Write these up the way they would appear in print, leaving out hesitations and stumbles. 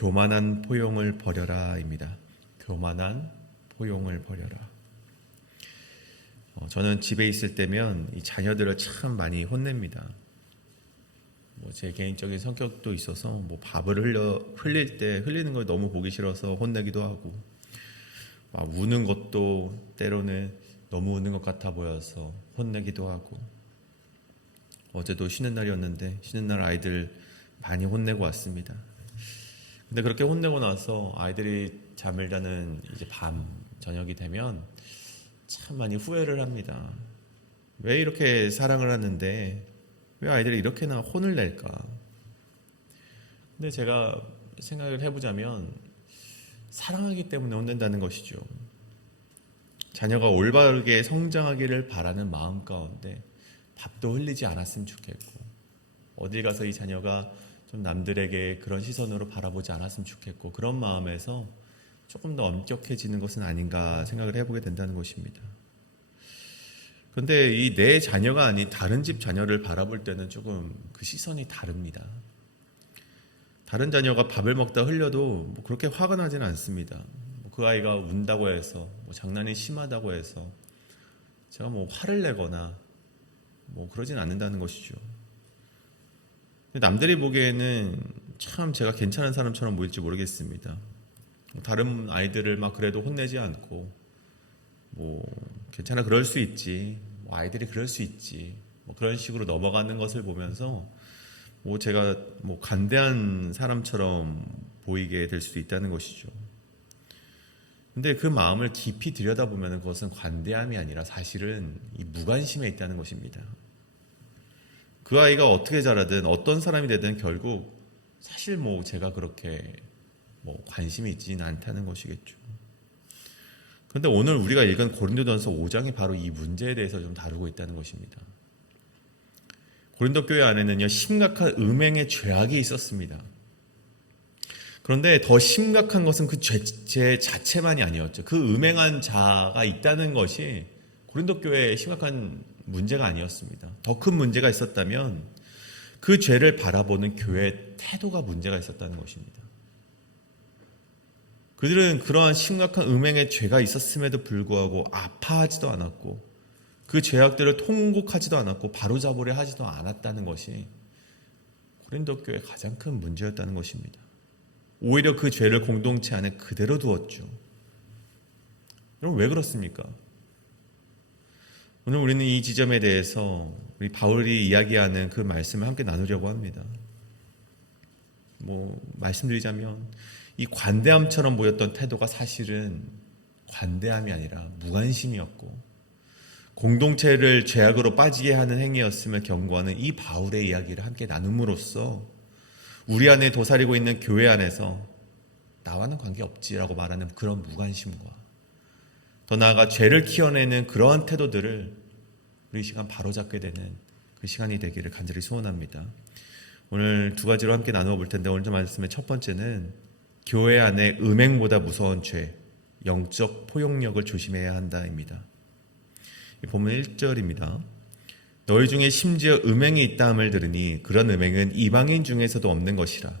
교만한 포용을 버려라입니다. 교만한 포용을 버려라. 저는 집에 있을 때면 이 자녀들을 참 많이 혼냅니다. 제 개인적인 성격도 있어서 밥을 흘릴 때 흘리는 걸 너무 보기 싫어서 혼내기도 하고, 막 우는 것도 때로는 너무 우는 것 같아 보여서 혼내기도 하고, 어제도 쉬는 날이었는데 쉬는 날 아이들 많이 혼내고 왔습니다. 근데 그렇게 혼내고 나서 아이들이 잠을 자는 이제 저녁이 되면 참 많이 후회를 합니다. 왜 이렇게 사랑을 하는데 왜 아이들이 이렇게나 혼을 낼까? 근데 제가 생각을 해보자면 사랑하기 때문에 혼낸다는 것이죠. 자녀가 올바르게 성장하기를 바라는 마음 가운데 밥도 흘리지 않았으면 좋겠고, 어딜 가서 이 자녀가 좀 남들에게 그런 시선으로 바라보지 않았으면 좋겠고, 그런 마음에서 조금 더 엄격해지는 것은 아닌가 생각을 해보게 된다는 것입니다. 그런데 이 내 자녀가 아닌 다른 집 자녀를 바라볼 때는 조금 그 시선이 다릅니다. 다른 자녀가 밥을 먹다 흘려도 그렇게 화가 나지는 않습니다. 그 아이가 운다고 해서 장난이 심하다고 해서 제가 화를 내거나 그러진 않는다는 것이죠. 남들이 보기에는 참 제가 괜찮은 사람처럼 보일지 모르겠습니다. 다른 아이들을 막 그래도 혼내지 않고 괜찮아, 그럴 수 있지, 아이들이 그럴 수 있지, 그런 식으로 넘어가는 것을 보면서 제가 관대한 사람처럼 보이게 될 수도 있다는 것이죠. 근데 그 마음을 깊이 들여다보면 그것은 관대함이 아니라 사실은 이 무관심에 있다는 것입니다. 그 아이가 어떻게 자라든 어떤 사람이 되든 결국 사실 제가 그렇게 관심이 있지는 않다는 것이겠죠. 그런데 오늘 우리가 읽은 고린도전서 5장이 바로 이 문제에 대해서 좀 다루고 있다는 것입니다. 고린도 교회 안에는요, 심각한 음행의 죄악이 있었습니다. 그런데 더 심각한 것은 그 죄 자체만이 아니었죠. 그 음행한 자가 있다는 것이 고린도 교회의 심각한 문제가 아니었습니다. 더 큰 문제가 있었다면 그 죄를 바라보는 교회의 태도가 문제가 있었다는 것입니다. 그들은 그러한 심각한 음행의 죄가 있었음에도 불구하고 아파하지도 않았고 그 죄악들을 통곡하지도 않았고 바로잡으려 하지도 않았다는 것이 고린도 교회의 가장 큰 문제였다는 것입니다. 오히려 그 죄를 공동체 안에 그대로 두었죠. 여러분, 왜 그렇습니까? 오늘 우리는 이 지점에 대해서 우리 바울이 이야기하는 그 말씀을 함께 나누려고 합니다. 말씀드리자면 이 관대함처럼 보였던 태도가 사실은 관대함이 아니라 무관심이었고 공동체를 죄악으로 빠지게 하는 행위였음을 경고하는 이 바울의 이야기를 함께 나눔으로써 우리 안에 도사리고 있는 교회 안에서 나와는 관계없지라고 말하는 그런 무관심과 더 나아가 죄를 키워내는 그러한 태도들을 우리 시간 바로잡게 되는 그 시간이 되기를 간절히 소원합니다. 오늘 두 가지로 함께 나누어 볼 텐데, 오늘 말씀의 첫 번째는 교회 안에 음행보다 무서운 죄, 영적 포용력을 조심해야 한다입니다. 본문 1절입니다. 너희 중에 심지어 음행이 있다함을 들으니 그런 음행은 이방인 중에서도 없는 것이라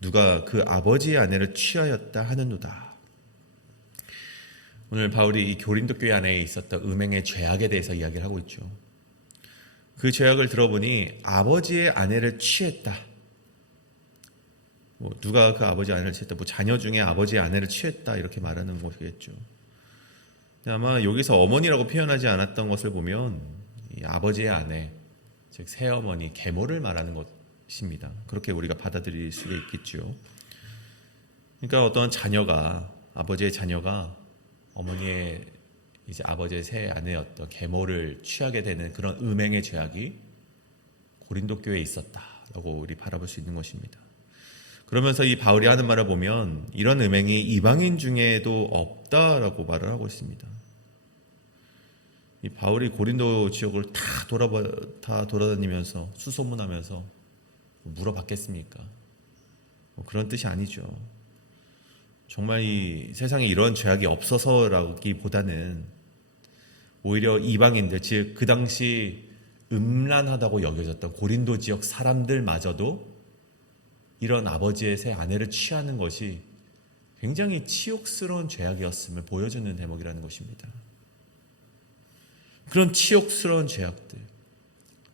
누가 그 아버지의 아내를 취하였다 하느노다. 오늘 바울이 이 고린도 교회 안에 있었던 음행의 죄악에 대해서 이야기를 하고 있죠. 그 죄악을 들어보니 아버지의 아내를 취했다. 누가 그 아버지의 아내를 취했다. 자녀 중에 아버지의 아내를 취했다, 이렇게 말하는 것이겠죠. 아마 여기서 어머니라고 표현하지 않았던 것을 보면 이 아버지의 아내, 즉 새어머니, 계모를 말하는 것입니다. 그렇게 우리가 받아들일 수 있겠죠. 그러니까 어떤 자녀가, 아버지의 자녀가 어머니의 이제 아버지의 새 아내였던 계모를 취하게 되는 그런 음행의 죄악이 고린도 교회에 있었다라고 우리 바라볼 수 있는 것입니다. 그러면서 이 바울이 하는 말을 보면 이런 음행이 이방인 중에도 없다라고 말을 하고 있습니다. 이 바울이 고린도 지역을 다 돌아다니면서 수소문하면서 물어봤겠습니까? 그런 뜻이 아니죠. 정말 이 세상에 이런 죄악이 없어서라기보다는 오히려 이방인들, 즉 그 당시 음란하다고 여겨졌던 고린도 지역 사람들마저도 이런 아버지의 새 아내를 취하는 것이 굉장히 치욕스러운 죄악이었음을 보여주는 대목이라는 것입니다. 그런 치욕스러운 죄악들,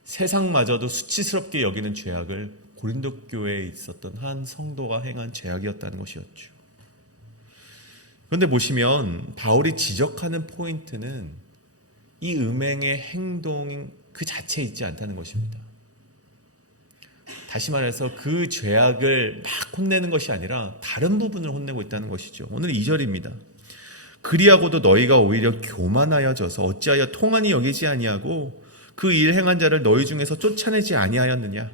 세상마저도 수치스럽게 여기는 죄악을 고린도 교회에 있었던 한 성도가 행한 죄악이었다는 것이었죠. 그런데 보시면 바울이 지적하는 포인트는 이 음행의 행동 그 자체에 있지 않다는 것입니다. 다시 말해서 그 죄악을 막 혼내는 것이 아니라 다른 부분을 혼내고 있다는 것이죠. 오늘 2절입니다. 그리하고도 너희가 오히려 교만하여져서 어찌하여 통한이 여기지 아니하고 그 일 행한 자를 너희 중에서 쫓아내지 아니하였느냐.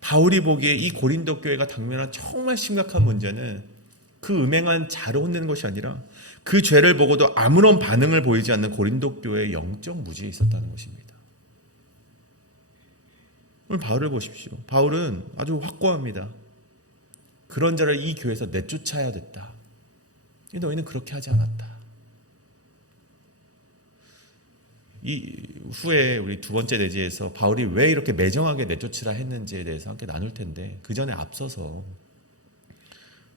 바울이 보기에 이 고린도 교회가 당면한 정말 심각한 문제는 그 음행한 자를 혼내는 것이 아니라 그 죄를 보고도 아무런 반응을 보이지 않는 고린도 교회의 영적 무지에 있었다는 것입니다. 오늘 바울을 보십시오. 바울은 아주 확고합니다. 그런 자를 이 교회에서 내쫓아야 됐다. 너희는 그렇게 하지 않았다. 이 후에 우리 두 번째 내지에서 바울이 왜 이렇게 매정하게 내쫓으라 했는지에 대해서 함께 나눌 텐데 그 전에 앞서서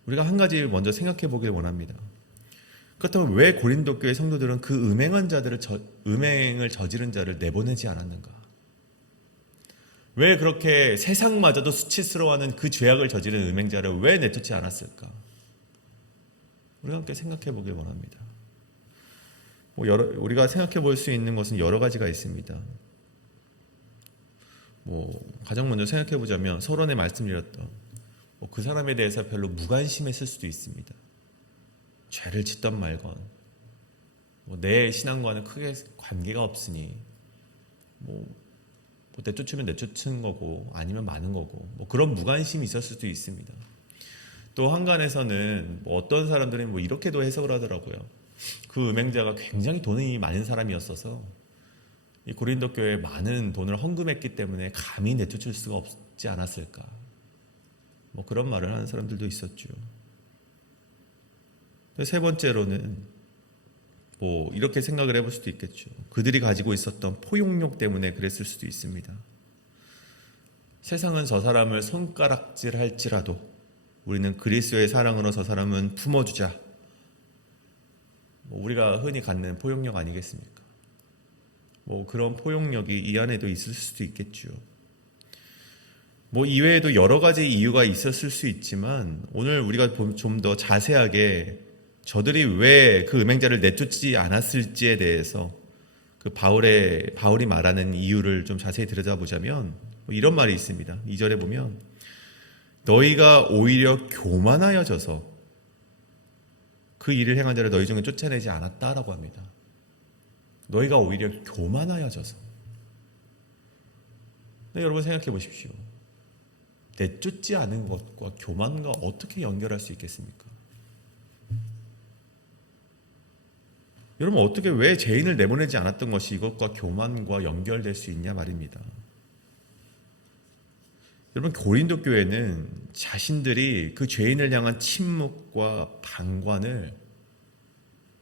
우리가 한 가지 먼저 생각해 보길 원합니다. 그렇다면 왜 고린도 교회 성도들은 그 음행을 저지른 자를 내보내지 않았는가? 왜 그렇게 세상마저도 수치스러워하는 그 죄악을 저지른 음행자를 왜 내쫓지 않았을까? 우리가 함께 생각해 보길 원합니다. 우리가 생각해 볼 수 있는 것은 여러 가지가 있습니다. 가장 먼저 생각해 보자면 서론에 말씀드렸던 그 사람에 대해서 별로 무관심했을 수도 있습니다. 죄를 짓던 말건 내 신앙과는 크게 관계가 없으니 내쫓으면 내쫓은 거고 아니면 많은 거고 그런 무관심이 있었을 수도 있습니다. 또 한간에서는 어떤 사람들은 이렇게도 해석을 하더라고요. 그 음행자가 굉장히 돈이 많은 사람이었어서 이 고린도 교회에 많은 돈을 헌금했기 때문에 감히 내쫓을 수가 없지 않았을까. 그런 말을 하는 사람들도 있었죠. 세 번째로는 이렇게 생각을 해볼 수도 있겠죠. 그들이 가지고 있었던 포용력 때문에 그랬을 수도 있습니다. 세상은 저 사람을 손가락질할지라도 우리는 그리스도의 사랑으로 저 사람은 품어주자. 우리가 흔히 갖는 포용력 아니겠습니까? 그런 포용력이 이 안에도 있을 수도 있겠죠. 이외에도 여러 가지 이유가 있었을 수 있지만 오늘 우리가 좀 더 자세하게 저들이 왜 그 음행자를 내쫓지 않았을지에 대해서 바울이 말하는 이유를 좀 자세히 들여다보자면 이런 말이 있습니다. 2절에 보면 너희가 오히려 교만하여져서 그 일을 행한 자를 너희 중에 쫓아내지 않았다라고 합니다. 너희가 오히려 교만하여져서. 네, 여러분 생각해 보십시오. 내쫓지 않은 것과 교만과 어떻게 연결할 수 있겠습니까? 여러분 어떻게 왜 죄인을 내보내지 않았던 것이 이것과 교만과 연결될 수 있냐 말입니다. 여러분 고린도 교회는 자신들이 그 죄인을 향한 침묵과 방관을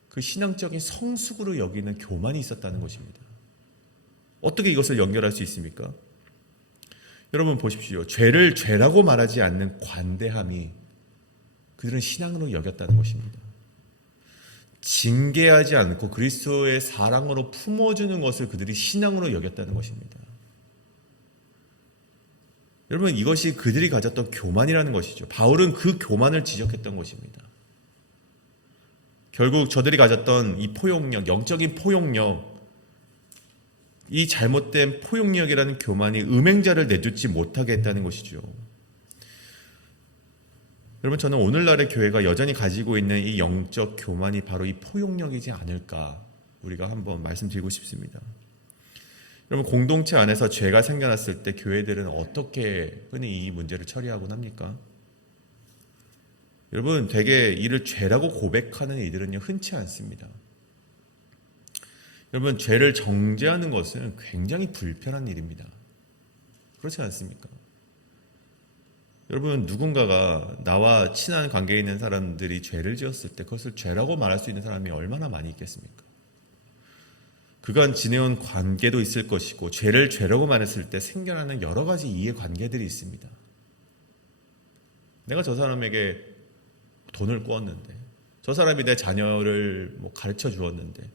그 신앙적인 성숙으로 여기는 교만이 있었다는 것입니다. 어떻게 이것을 연결할 수 있습니까? 여러분 보십시오. 죄를 죄라고 말하지 않는 관대함이 그들은 신앙으로 여겼다는 것입니다. 징계하지 않고 그리스도의 사랑으로 품어주는 것을 그들이 신앙으로 여겼다는 것입니다. 여러분 이것이 그들이 가졌던 교만이라는 것이죠. 바울은 그 교만을 지적했던 것입니다. 결국 저들이 가졌던 이 포용력, 영적인 포용력, 이 잘못된 포용력이라는 교만이 음행자를 내쫓지 못하게 했다는 것이죠. 여러분 저는 오늘날의 교회가 여전히 가지고 있는 이 영적 교만이 바로 이 포용력이지 않을까 우리가 한번 말씀드리고 싶습니다. 여러분 공동체 안에서 죄가 생겨났을 때 교회들은 어떻게 흔히 이 문제를 처리하곤 합니까? 여러분 되게 이를 죄라고 고백하는 이들은요 흔치 않습니다. 여러분 죄를 정죄하는 것은 굉장히 불편한 일입니다. 그렇지 않습니까? 여러분 누군가가 나와 친한 관계에 있는 사람들이 죄를 지었을 때 그것을 죄라고 말할 수 있는 사람이 얼마나 많이 있겠습니까? 그간 지내온 관계도 있을 것이고 죄를 죄라고 말했을 때 생겨나는 여러 가지 이해관계들이 있습니다. 내가 저 사람에게 돈을 꾸었는데, 저 사람이 내 자녀를 가르쳐 주었는데,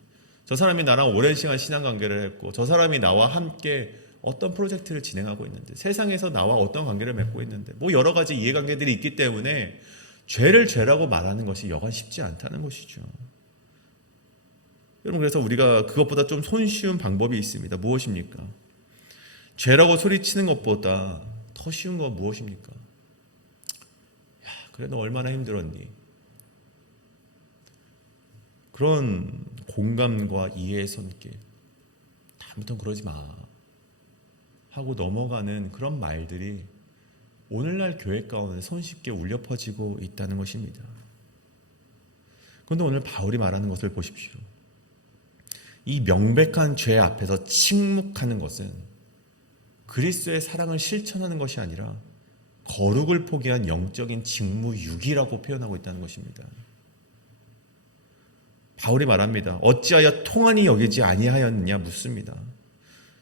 저 사람이 나랑 오랜 시간 신앙관계를 했고, 저 사람이 나와 함께 어떤 프로젝트를 진행하고 있는데, 세상에서 나와 어떤 관계를 맺고 있는데, 여러 가지 이해관계들이 있기 때문에 죄를 죄라고 말하는 것이 여간 쉽지 않다는 것이죠. 여러분, 그래서 우리가 그것보다 좀 손쉬운 방법이 있습니다. 무엇입니까? 죄라고 소리치는 것보다 더 쉬운 건 무엇입니까? 야, 그래 너 얼마나 힘들었니? 그런 공감과 이해의 손길, 다음부터는 그러지 마 하고 넘어가는 그런 말들이 오늘날 교회 가운데 손쉽게 울려 퍼지고 있다는 것입니다. 그런데 오늘 바울이 말하는 것을 보십시오. 이 명백한 죄 앞에서 침묵하는 것은 그리스도의 사랑을 실천하는 것이 아니라 거룩을 포기한 영적인 직무유기라고 표현하고 있다는 것입니다. 바울이 말합니다. 어찌하여 통한이 여기지 아니하였느냐 묻습니다.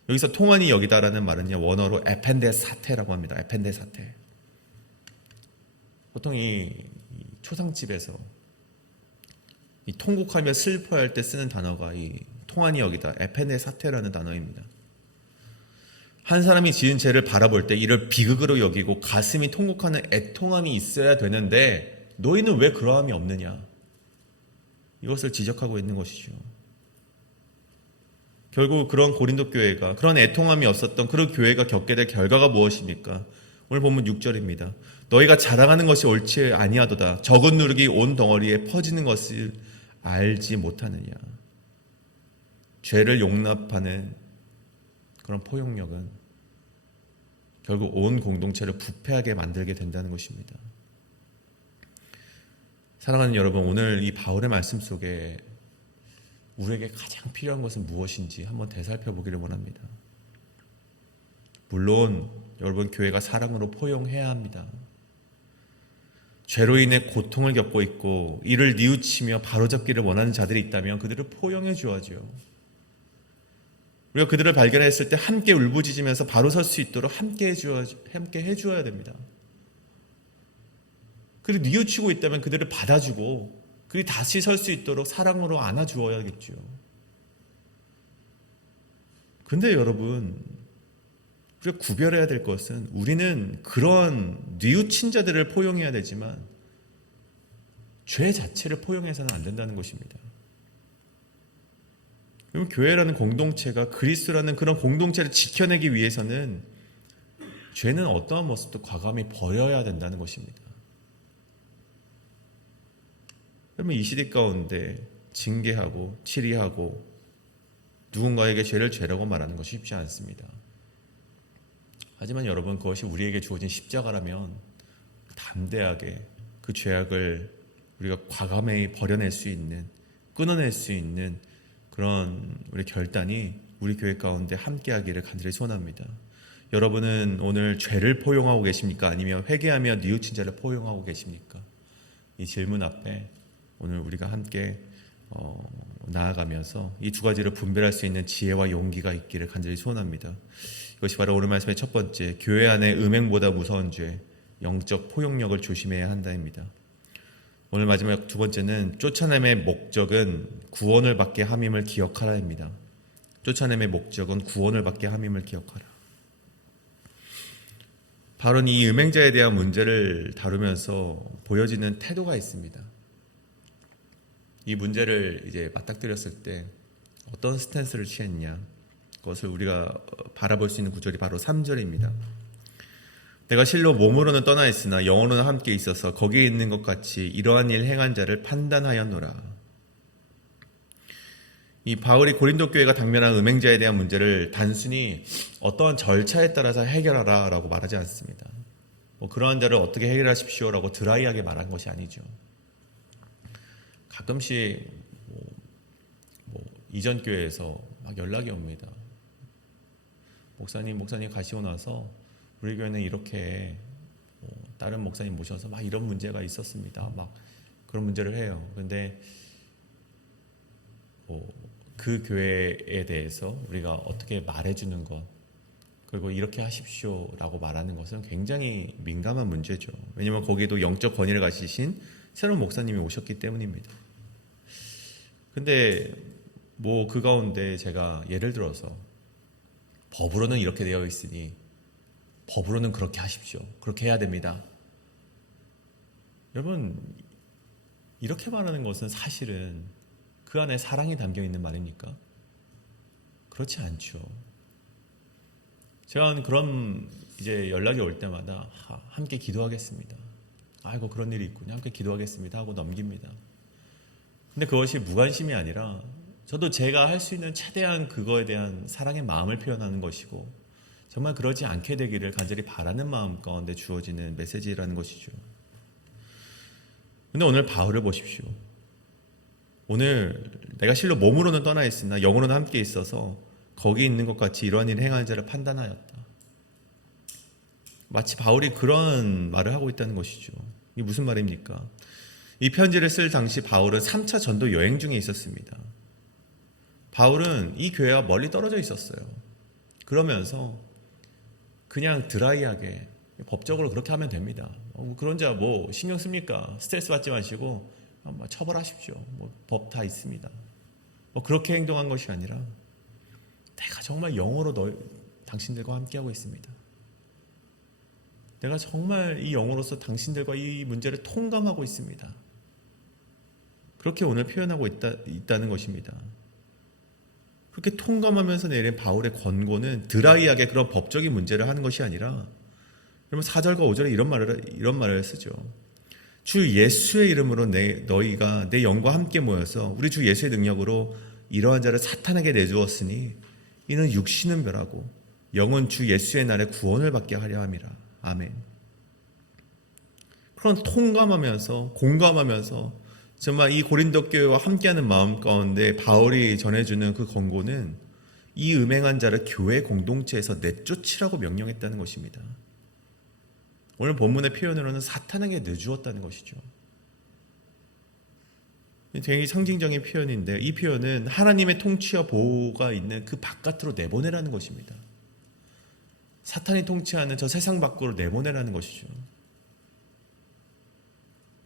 여기서 통한이 여기다라는 말은요, 원어로 에펜데사테라고 합니다. 에펜데사테. 보통 이 초상집에서 이 통곡하며 슬퍼할 때 쓰는 단어가 이 통한이 여기다, 에펜데사테라는 단어입니다. 한 사람이 지은 죄를 바라볼 때 이를 비극으로 여기고 가슴이 통곡하는 애통함이 있어야 되는데 너희는 왜 그러함이 없느냐, 이것을 지적하고 있는 것이죠. 결국 그런 고린도 교회가, 그런 애통함이 없었던 그 교회가 겪게 될 결과가 무엇입니까? 오늘 본문 6절입니다. 너희가 자랑하는 것이 옳지 아니하도다. 적은 누룩이 온 덩어리에 퍼지는 것을 알지 못하느냐. 죄를 용납하는 그런 포용력은 결국 온 공동체를 부패하게 만들게 된다는 것입니다. 사랑하는 여러분, 오늘 이 바울의 말씀 속에 우리에게 가장 필요한 것은 무엇인지 한번 되살펴보기를 원합니다. 물론 여러분, 교회가 사랑으로 포용해야 합니다. 죄로 인해 고통을 겪고 있고 이를 뉘우치며 바로잡기를 원하는 자들이 있다면 그들을 포용해 주어야죠. 우리가 그들을 발견했을 때 함께 울부짖으면서 바로 설 수 있도록 함께 해주어야 됩니다. 그리고 뉘우치고 있다면 그들을 받아주고 그들이 다시 설 수 있도록 사랑으로 안아주어야겠죠. 근데 여러분, 우리가 구별해야 될 것은 우리는 그런 뉘우친 자들을 포용해야 되지만 죄 자체를 포용해서는 안 된다는 것입니다. 그럼 교회라는 공동체가 그리스도라는 그런 공동체를 지켜내기 위해서는 죄는 어떠한 모습도 과감히 버려야 된다는 것입니다. 그러면 이 시대 가운데 징계하고 치리하고 누군가에게 죄를 죄라고 말하는 것이 쉽지 않습니다. 하지만 여러분, 그것이 우리에게 주어진 십자가라면 담대하게 그 죄악을 우리가 과감히 버려낼 수 있는, 끊어낼 수 있는 그런 우리 결단이 우리 교회 가운데 함께하기를 간절히 소원합니다. 여러분은 오늘 죄를 포용하고 계십니까? 아니면 회개하며 뉘우친 자를 포용하고 계십니까? 이 질문 앞에 오늘 우리가 함께 나아가면서 이 두 가지를 분별할 수 있는 지혜와 용기가 있기를 간절히 소원합니다. 이것이 바로 오늘 말씀의 첫 번째, 교회 안에 음행보다 무서운 죄, 영적 포용력을 조심해야 한다입니다. 오늘 마지막 두 번째는 쫓아냄의 목적은 구원을 받게 함임을 기억하라입니다. 쫓아냄의 목적은 구원을 받게 함임을 기억하라. 바로 이 음행자에 대한 문제를 다루면서 보여지는 태도가 있습니다. 이 문제를 이제 맞닥뜨렸을 때 어떤 스탠스를 취했냐, 그것을 우리가 바라볼 수 있는 구절이 바로 3절입니다. 내가 실로 몸으로는 떠나 있으나 영으로는 함께 있어서 거기에 있는 것 같이 이러한 일 행한 자를 판단하였노라. 이 바울이 고린도 교회가 당면한 음행자에 대한 문제를 단순히 어떠한 절차에 따라서 해결하라 라고 말하지 않습니다. 그러한 자를 어떻게 해결하십시오 라고 드라이하게 말한 것이 아니죠. 가끔씩 이전 교회에서 막 연락이 옵니다. 목사님 가시고 나서 우리 교회는 이렇게 다른 목사님 모셔서 막 이런 문제가 있었습니다. 막 그런 문제를 해요. 그런데 그 교회에 대해서 우리가 어떻게 말해주는 것, 그리고 이렇게 하십시오라고 말하는 것은 굉장히 민감한 문제죠. 왜냐하면 거기에도 영적 권위를 가지신 새로운 목사님이 오셨기 때문입니다. 근데 뭐 그 가운데 제가 예를 들어서 법으로는 이렇게 되어 있으니 법으로는 그렇게 하십시오. 그렇게 해야 됩니다. 여러분, 이렇게 말하는 것은 사실은 그 안에 사랑이 담겨 있는 말입니까? 그렇지 않죠. 제가 그런 이제 연락이 올 때마다 함께 기도하겠습니다. 아이고 그런 일이 있군요. 함께 기도하겠습니다 하고 넘깁니다. 근데 그것이 무관심이 아니라 저도 제가 할 수 있는 최대한 그거에 대한 사랑의 마음을 표현하는 것이고 정말 그러지 않게 되기를 간절히 바라는 마음 가운데 주어지는 메시지라는 것이죠. 근데 오늘 바울을 보십시오. 오늘 내가 실로 몸으로는 떠나 있으나 영으로는 함께 있어서 거기 있는 것 같이 이러한 일을 행하는 자를 판단하였다. 마치 바울이 그런 말을 하고 있다는 것이죠. 이게 무슨 말입니까? 이 편지를 쓸 당시 바울은 3차 전도 여행 중에 있었습니다. 바울은 이 교회와 멀리 떨어져 있었어요. 그러면서 그냥 드라이하게 법적으로 그렇게 하면 됩니다. 그런 자 뭐 신경 씁니까? 스트레스 받지 마시고 처벌하십시오. 법 다 있습니다. 그렇게 행동한 것이 아니라 내가 정말 영으로 당신들과 함께하고 있습니다. 내가 정말 이 영으로서 당신들과 이 문제를 통감하고 있습니다. 그렇게 오늘 표현하고 있다는 것입니다. 그렇게 통감하면서 내린 바울의 권고는 드라이하게 그런 법적인 문제를 하는 것이 아니라 여러분 4절과 5절에 이런 말을 쓰죠. 주 예수의 이름으로 너희가 내 영과 함께 모여서 우리 주 예수의 능력으로 이러한 자를 사탄에게 내주었으니 이는 육신은 멸하고 영은 주 예수의 날에 구원을 받게 하려 함이라. 아멘. 그런 통감하면서 공감하면서 정말 이 고린도 교회와 함께하는 마음 가운데 바울이 전해주는 그 권고는 이 음행한 자를 교회 공동체에서 내쫓으라고 명령했다는 것입니다. 오늘 본문의 표현으로는 사탄에게 내주었다는 것이죠. 되게 상징적인 표현인데 이 표현은 하나님의 통치와 보호가 있는 그 바깥으로 내보내라는 것입니다. 사탄이 통치하는 저 세상 밖으로 내보내라는 것이죠.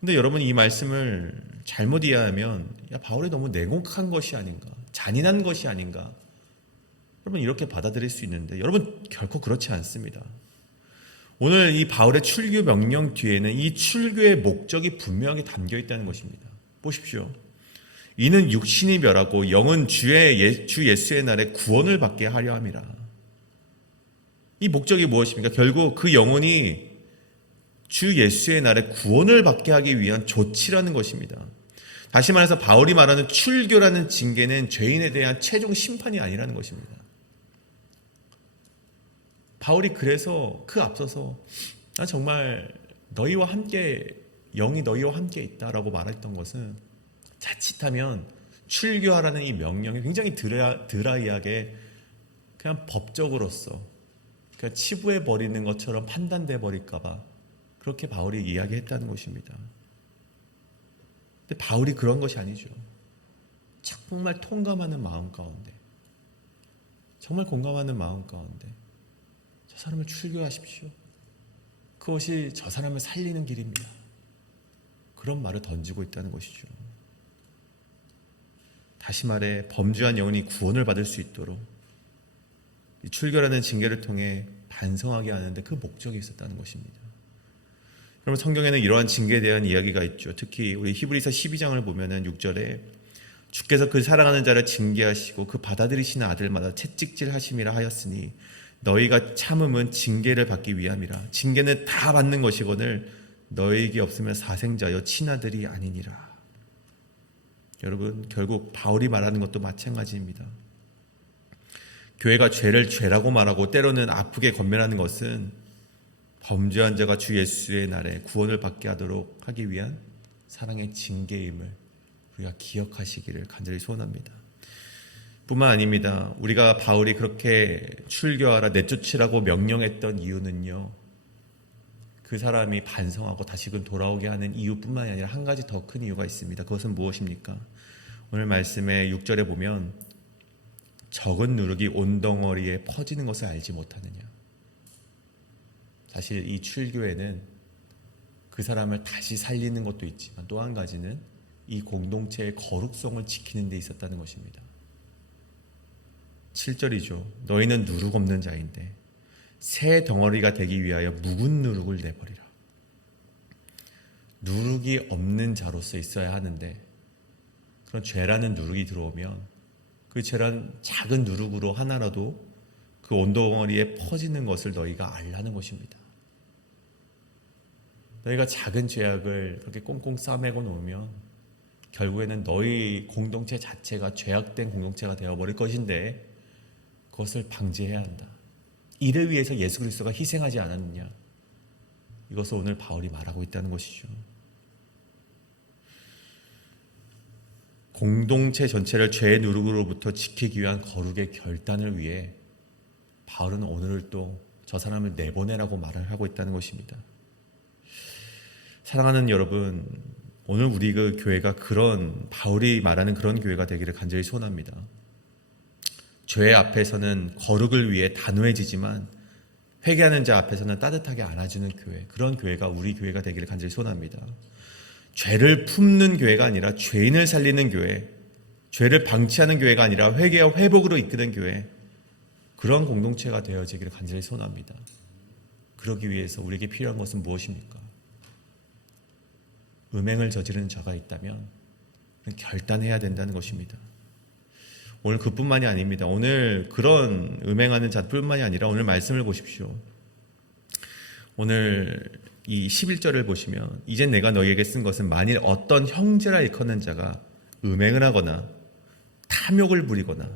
근데 여러분이 이 말씀을 잘못 이해하면 바울이 너무 냉혹한 것이 아닌가, 잔인한 것이 아닌가, 여러분 이렇게 받아들일 수 있는데 여러분 결코 그렇지 않습니다. 오늘 이 바울의 출교 명령 뒤에는 이 출교의 목적이 분명하게 담겨 있다는 것입니다. 보십시오. 이는 육신이 멸하고 영은 주 예수의 날에 구원을 받게 하려 함이라. 이 목적이 무엇입니까? 결국 그 영혼이 주 예수의 날에 구원을 받게 하기 위한 조치라는 것입니다. 다시 말해서 바울이 말하는 출교라는 징계는 죄인에 대한 최종 심판이 아니라는 것입니다. 바울이 그래서 그 앞서서 나 정말 너희와 함께 영이 너희와 함께 있다라고 말했던 것은 자칫하면 출교하라는 이 명령이 굉장히 드라이하게 그냥 법적으로서 그냥 치부해 버리는 것처럼 판단돼 버릴까 봐 그렇게 바울이 이야기했다는 것입니다. 근데 바울이 그런 것이 아니죠. 정말 통감하는 마음 가운데, 정말 공감하는 마음 가운데 저 사람을 출교하십시오. 그것이 저 사람을 살리는 길입니다. 그런 말을 던지고 있다는 것이죠. 다시 말해 범죄한 영혼이 구원을 받을 수 있도록 이 출교라는 징계를 통해 반성하게 하는데 그 목적이 있었다는 것입니다. 여러분 성경에는 이러한 징계에 대한 이야기가 있죠. 특히 우리 히브리서 12장을 보면은 6절에 주께서 그 사랑하는 자를 징계하시고 그 받아들이시는 아들마다 채찍질 하심이라 하였으니 너희가 참음은 징계를 받기 위함이라. 징계는 다 받는 것이거늘 너희에게 없으면 사생자여 친아들이 아니니라. 여러분 결국 바울이 말하는 것도 마찬가지입니다. 교회가 죄를 죄라고 말하고 때로는 아프게 권면하는 것은 범죄한 자가 주 예수의 날에 구원을 받게 하도록 하기 위한 사랑의 징계임을 우리가 기억하시기를 간절히 소원합니다. 뿐만 아닙니다. 우리가 바울이 그렇게 출교하라 내쫓으라고 명령했던 이유는요, 그 사람이 반성하고 다시금 돌아오게 하는 이유뿐만이 아니라 한 가지 더 큰 이유가 있습니다. 그것은 무엇입니까? 오늘 말씀의 6절에 보면 적은 누룩이 온 덩어리에 퍼지는 것을 알지 못하느냐. 사실 이 출교회는 그 사람을 다시 살리는 것도 있지만 또 한 가지는 이 공동체의 거룩성을 지키는 데 있었다는 것입니다. 7절이죠. 너희는 누룩 없는 자인데 새 덩어리가 되기 위하여 묵은 누룩을 내버리라. 누룩이 없는 자로서 있어야 하는데 그런 죄라는 누룩이 들어오면 그 죄란 작은 누룩으로 하나라도 그 온덩어리에 퍼지는 것을 너희가 알라는 것입니다. 너희가 작은 죄악을 그렇게 꽁꽁 싸매고 놓으면 결국에는 너희 공동체 자체가 죄악된 공동체가 되어버릴 것인데 그것을 방지해야 한다. 이를 위해서 예수 그리스도가 희생하지 않았느냐. 이것을 오늘 바울이 말하고 있다는 것이죠. 공동체 전체를 죄의 누룩으로부터 지키기 위한 거룩의 결단을 위해 바울은 오늘을 또 저 사람을 내보내라고 말을 하고 있다는 것입니다. 사랑하는 여러분, 오늘 우리 그 교회가 그런 바울이 말하는 그런 교회가 되기를 간절히 소원합니다. 죄 앞에서는 거룩을 위해 단호해지지만 회개하는 자 앞에서는 따뜻하게 안아주는 교회, 그런 교회가 우리 교회가 되기를 간절히 소원합니다. 죄를 품는 교회가 아니라 죄인을 살리는 교회, 죄를 방치하는 교회가 아니라 회개와 회복으로 이끄는 교회, 그런 공동체가 되어지기를 간절히 소원합니다. 그러기 위해서 우리에게 필요한 것은 무엇입니까? 음행을 저지르는 자가 있다면 결단해야 된다는 것입니다. 오늘 그뿐만이 아닙니다. 오늘 그런 음행하는 자뿐만이 아니라 오늘 말씀을 보십시오. 오늘 이 11절을 보시면 이제 내가 너희에게 쓴 것은 만일 어떤 형제라 일컫는 자가 음행을 하거나 탐욕을 부리거나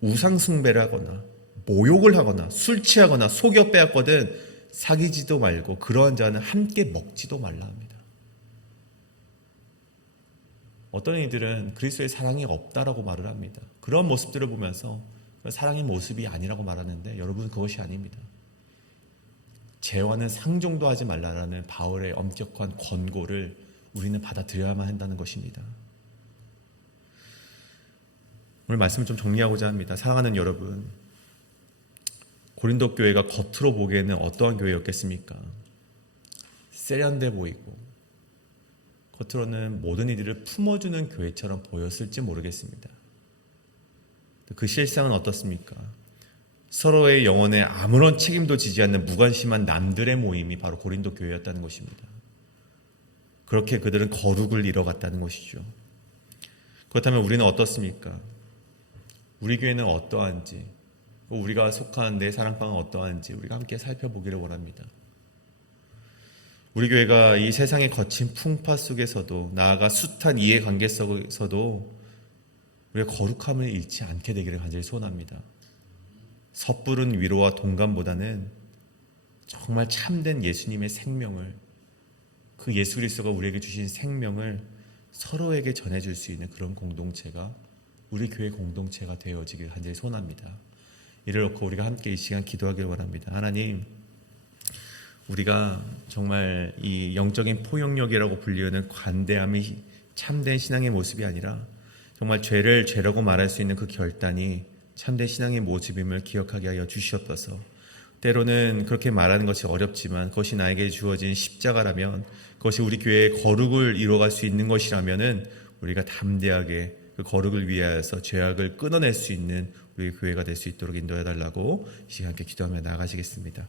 우상숭배를 하거나 모욕을 하거나 술 취하거나 속여 빼앗거든 사귀지도 말고 그러한 자는 함께 먹지도 말라 합니다. 어떤 이들은 그리스도의 사랑이 없다라고 말을 합니다. 그런 모습들을 보면서 사랑의 모습이 아니라고 말하는데 여러분 그것이 아닙니다. 죄와는 상종도 하지 말라라는 바울의 엄격한 권고를 우리는 받아들여야만 한다는 것입니다. 오늘 말씀을 좀 정리하고자 합니다. 사랑하는 여러분, 고린도 교회가 겉으로 보기에는 어떠한 교회였겠습니까? 세련돼 보이고 겉으로는 모든 이들을 품어주는 교회처럼 보였을지 모르겠습니다. 그 실상은 어떻습니까? 서로의 영혼에 아무런 책임도 지지 않는 무관심한 남들의 모임이 바로 고린도 교회였다는 것입니다. 그렇게 그들은 거룩을 잃어갔다는 것이죠. 그렇다면 우리는 어떻습니까? 우리 교회는 어떠한지, 우리가 속한 내 사랑방은 어떠한지 우리가 함께 살펴보기를 원합니다. 우리 교회가 이 세상의 거친 풍파 속에서도 나아가 숱한 이해관계 속에서도 우리가 거룩함을 잃지 않게 되기를 간절히 소원합니다. 섣부른 위로와 동감보다는 정말 참된 예수님의 생명을, 그 예수 그리스도가 우리에게 주신 생명을 서로에게 전해줄 수 있는 그런 공동체가 우리 교회 공동체가 되어지길 간절히 소원합니다. 이를 놓고 우리가 함께 이 시간 기도하길 원합니다. 하나님, 우리가 정말 이 영적인 포용력이라고 불리우는 관대함이 참된 신앙의 모습이 아니라 정말 죄를 죄라고 말할 수 있는 그 결단이 참된 신앙의 모습임을 기억하게 하여 주시옵소서. 때로는 그렇게 말하는 것이 어렵지만 그것이 나에게 주어진 십자가라면, 그것이 우리 교회의 거룩을 이루어갈 수 있는 것이라면은 우리가 담대하게 그 거룩을 위하여서 죄악을 끊어낼 수 있는 우리 교회가 될 수 있도록 인도해 달라고 이 시간 함께 기도하며 나아가시겠습니다.